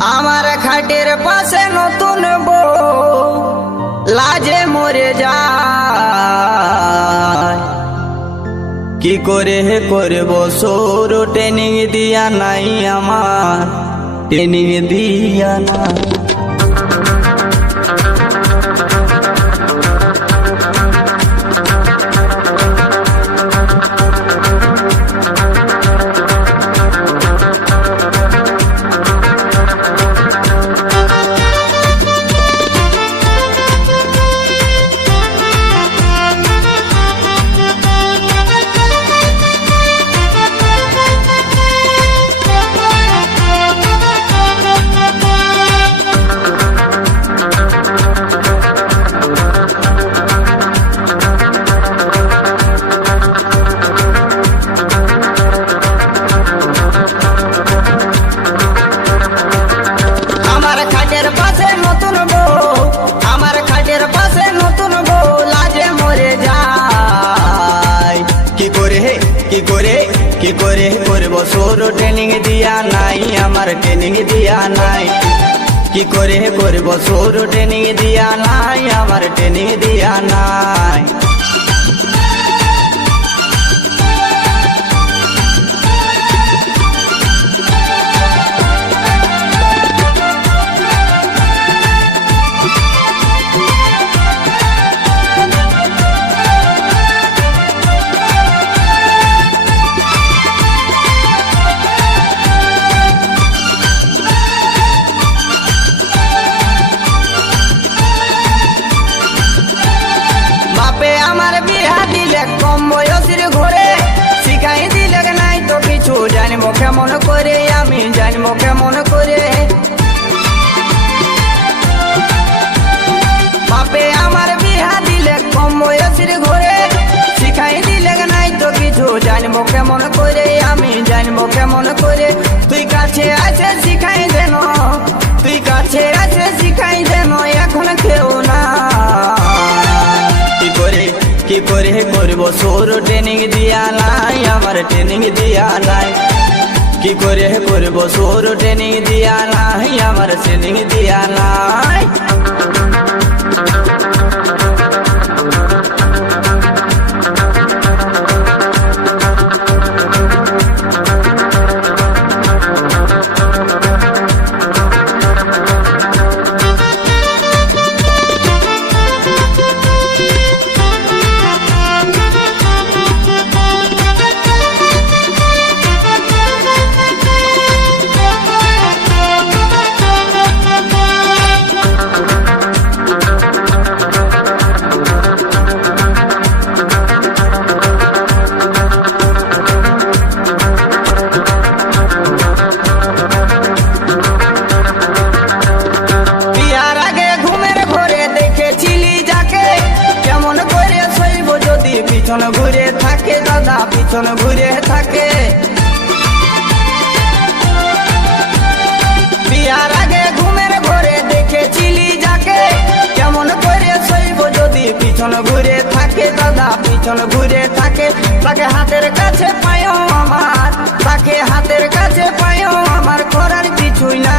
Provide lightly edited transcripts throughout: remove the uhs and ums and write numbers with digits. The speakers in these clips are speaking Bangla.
আমার খাটের পাশে নতুন বউ লাজে মরে যায়। কি করে করব সৌর ট্রেনিং দিয়া নাই আমার, ট্রেনিং দিয়া নাই। কি করে করব সৌর ট্রেনিং দিয়া নাই আমার, ট্রেনিং দিয়া নাই। কি করে করব সৌর ট্রেনিং দিয়া নাই আমার, ট্রেনিং দিয়া নাই। কম বয়সের ঘরে শিখাই দিলে নাই তো কিছু, জানবো কেমন করে আমি, জানবো কেমন করে। বাপে আমার বিহা দিলে কম বয়সের ঘরে শিখাই দিলে নাই তো কিছু, জানবো কেমন করে আমি, জানবো কেমন করে। তুই কাছে আছে শিখাই দেন, তুই কাছে আছে শিখাই দেন, এখন কেউ না। কি করে করব সৌর ট্রেনিং দিয়া নাই আমার, ট্রেনিং দিয়া নাই। কি করে করব সৌর ট্রেনিং দিয়া নাই আমার, ট্রেনিং দিয়া নাই। পিছন ঘুরে থাকে দাদা, পিছন ঘুরে থাকে। বিয়ার আগে ঘুমের ঘরে দেখেছিলি যাকে, কেমন করে শৈব যদি পিছন ঘুরে থাকে দাদা, পিছন ঘুরে থাকে। তাকে হাতের কাছে পায়ও আমার, তাকে হাতের কাছে পায়ও আমার, করার কিছুই না।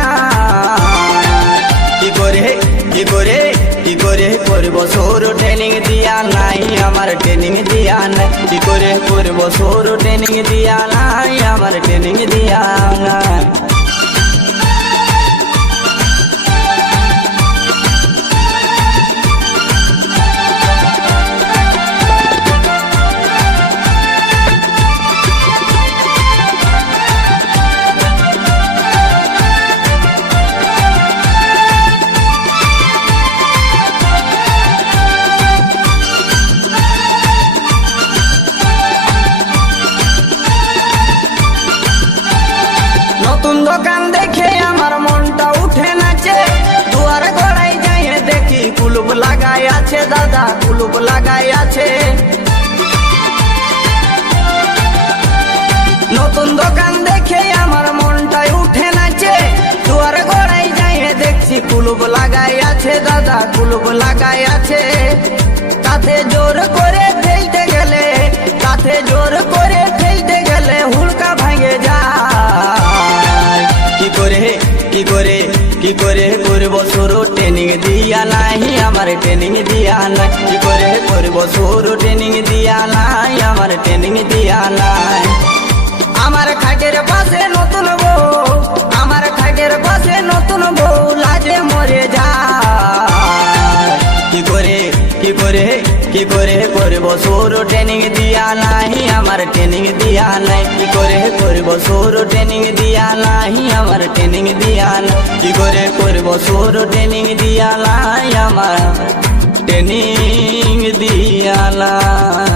কি করে কি করে কি করে করব সৌর ট্রেনিং দিয়া নাই আমার, ট্রেনিং দিয়া নাই। কি করে করব সৌর ট্রেনিং দিয়া নাই আমার, ট্রেনিং দিয়া নাই। দোকান দেখে আমার মনটা উঠে নাচে, দুয়ার গড়াই যাই দেখি কুলুপ লাগাই আছে দাদা, কুলুপ লাগাই আছে। নতুন দোকান দেখে আমার মনটা উঠে নাচে, দুয়ার গড়াই যাই দেখছি কুলুপ লাগাই আছে দাদা, কুলুপ লাগাই আছে। তাতে জোর করে ফেলতে গেলে, তাতে জোর করে ফেলতে গেলে হুড়কা ভাঙে যায়। কি করে কি করে করব শুরু ট্রেনিং দিয়া নাই আমার ট্রেনিং দিয়া নাই কি করে করব শুরু ট্রেনিং দিয়া নাই আমার ট্রেনিং দিয়া নাই আমার খাটের পাশে নতুন বউ আমার খাটের পাশে নতুন বউ লাজে মরে যায় কি করে করব শুরু ট্রেনিং দিয়া নাই আমার ট্রেনিং দিয়া নাই কি করে করব শুরু ট্রেনিং দিয়া নাই আমার ট্রেনিং দিয়া নাই কি করে করব শুরু ট্রেনিং দিয়া নাই আমার ট্রেনিং দিয়া নাই।